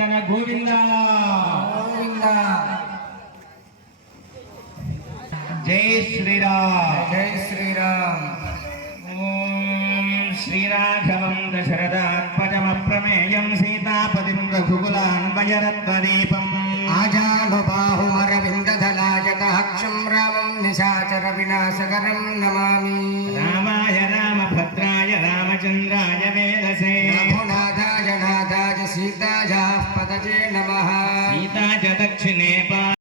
శరదనందన గోవింద. గోవింద. జై శ్రీరామ్. జై శ్రీరామ్. ఓం శ్రీరాఘవం దశరథాత్మజమప్రమేయం సీతాపతిం రఘుకులాన్వయరత్నదీపం ఆజానుబాహుమరవిందధలాజటాక్షం రామం నిశాచర వినాశకరం నమామి. రామాయ नमः। सीता च दक्षिणे